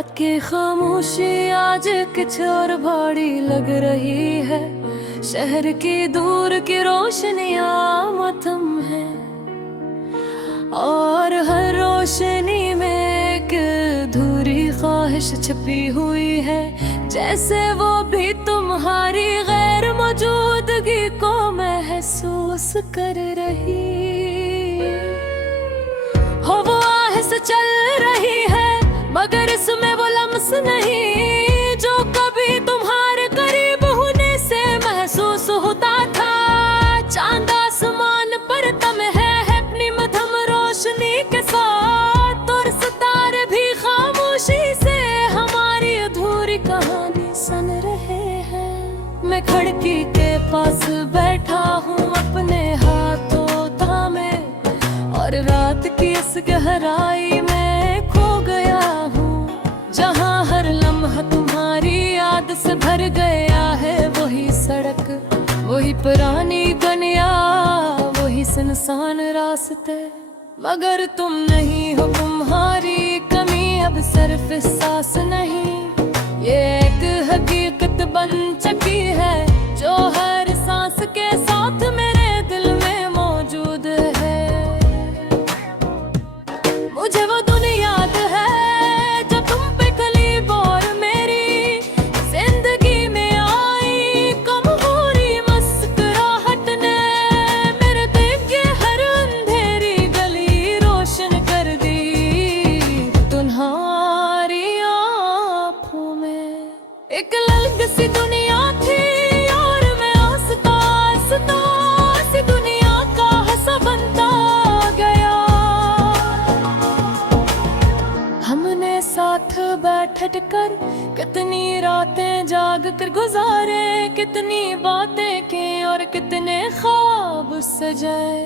रात की खामोशी आज कुछ और भारी लग रही है। शहर की दूर की रोशनियां मथम है और हर रोशनी में एक अधूरी ख्वाहिश छिपी हुई है, जैसे वो भी तुम्हारी गैर मौजूदगी को महसूस कर रही हो। वो आहस चल रही है मगर इसमें वो लम्स नहीं जो कभी तुम्हारे करीब होने से महसूस होता था। चांद आसमान पर तम है अपनी मध्यम रोशनी के साथ, और सितारे भी खामोशी से हमारी अधूरी कहानी सुन रहे हैं। मैं खिड़की के पास बैठा हूँ अपने हाथों थामे, और रात की इस गहराई में खो गया हूँ, जहाँ हर लम्हा तुम्हारी याद से भर गया है। वही सड़क, वही पुरानी गलियां, वही सुनसान रास्ते, मगर तुम नहीं हो। तुम्हारी कमी अब सिर्फ सांस नहीं, ये एक हकीकत बन चुकी है जो हर सांस के साथ मेरे दिल में मौजूद है। मुझे वो दुनिया याद है जो तुम पे कलीब और मेरी जिंदगी में आई कम पूरी मुस्कुराहट ने मेरे दिल की हर अंधेरी गली रोशन कर दी। तुम्हारी आँखों में एक अलग सी दुनिया थी और मैं आस्ता आस्ता इस दुनिया का हिस्सा बनता गया। हमने साथ बैठ कर कितनी रातें जाग कर गुजारे, कितनी बातें की और कितने ख्वाब सजाए।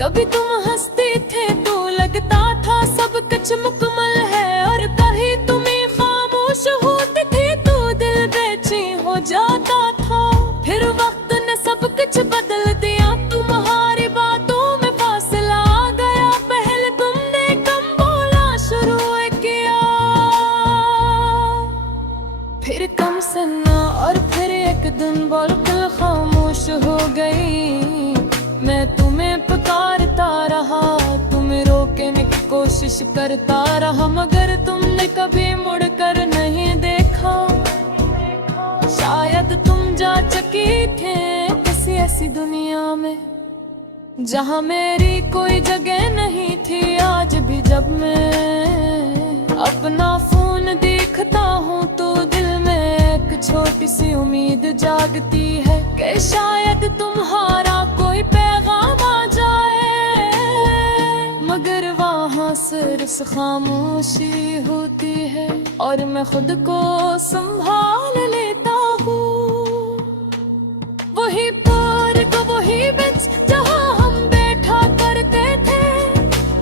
कभी तुम हंसते थे तो लगता था सब कुछ मुकम्मल है, और कहीं तुम ही खामोश होती थी तो दिल बेचैन हो जाता था। फिर वक्त ने सब कुछ बदल दिया, तुम्हारी बातों में फासला आ गया। पहले तुमने कम बोला शुरू किया, फिर कम सुनना, और फिर एक दिन बिल्कुल खामोश हो गई। मैं तुम्हें पुकारता रहा, तुम्हें रोकने की कोशिश करता रहा, मगर तुमने कभी मुड़कर नहीं देखा। शायद तुम जा चुकी थे किसी ऐसी दुनिया में जहाँ मेरी कोई जगह नहीं थी। आज भी जब मैं अपना फोन देखता हूँ तो दिल में एक छोटी सी उम्मीद जागती है कि शायद तुम्हारा कोई पैगाम आ जाए, मगर वहाँ सिर्फ खामोशी होती है और मैं खुद को संभाल लेता हूँ। वही पार्क, वही बेंच जहाँ हम बैठा करते थे,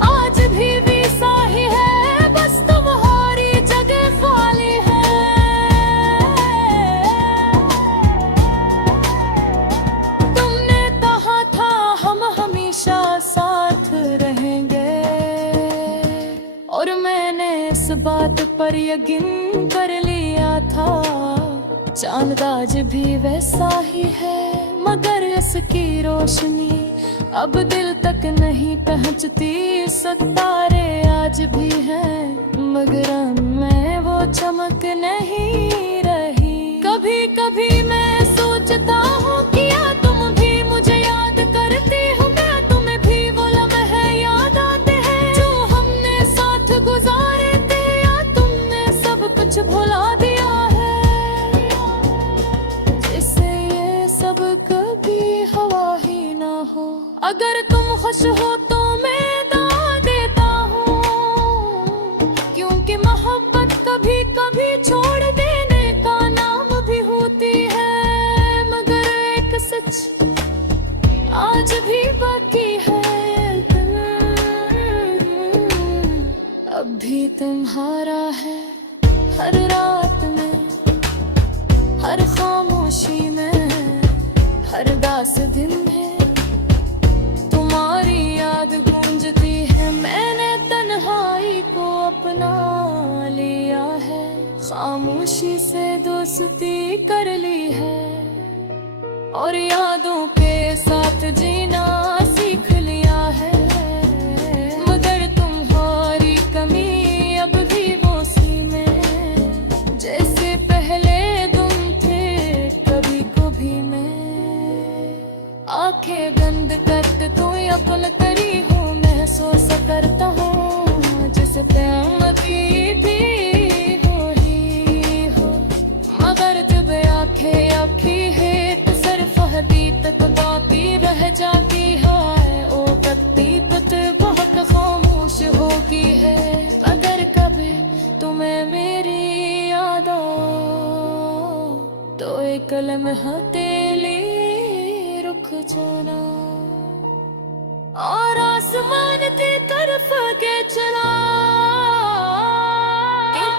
आज भी वैसा ही है, बस तुम्हारी जगह खाली है। तुमने कहा था हम हमेशा साथ रहेंगे, और मैंने इस बात पर यकीन कर लिया था। चांद आज भी वैसा ही है, मगर इसकी रोशनी अब दिल तक नहीं पहुंचती। सितारे आज भी हैं, मगर मैं वो चमक नहीं रही। कभी कभी मैं सोचता हूँ क्या तुम भी मुझे याद करती हो, क्या तुम्हें भी वो लम्हे याद आते हैं जो हमने साथ गुजारे थे, या तुमने सब कुछ भुला दिया है। जैसे ये सब कभी हवा ही ना हो। अगर तुम खुश हो तो मैं दाद देता हूँ, क्योंकि मोहब्बत कभी कभी छोड़ देने का नाम भी होती है। मगर एक सच आज भी बाकी है, अब भी तुम्हारा है। हर रात में, हर खामोशी में, हर दास दिन में तुम्हारी याद गूंजती है। मैंने तन्हाई को अपना लिया है। खामोशी से दोस्ती कर ली है और यादों के साथ जीना सीख लिया है। मगर तुम्हारी कमी अब भी वो सी में जैसे पहले तुम थे कभी कभी मैं। आंखें बंद करके तू अकल करी हूँ, महसूस करता हूँ जैसे प्यामती थी वही हो। मगर जब आंखें आखी है तो सिर्फ हदीत तक बाती रह जाती है। ओ कत्ती पत बहुत खामोश होगी है। अगर कभी तुम्हें मेरी याद आओ तो एक लम्हा हथेली रुक जाना और आसमान की तरफ के चला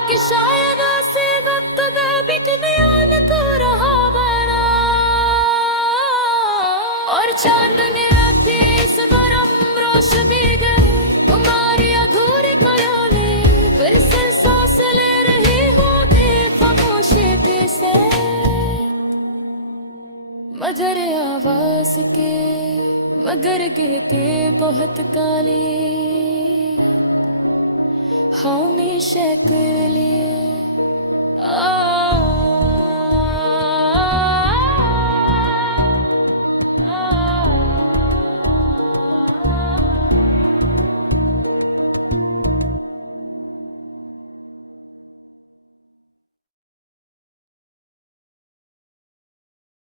कि शायद से वक्त में बिकने आन तो रहा बना और चांदनी राती इस गरम रोशनी गए तुम्हारी अधूरी ख्यालें फिर से सांस ले रही होगी खामोशी से। मगर आवाज के मगर गिर के बहुत काली हमेशा के लिए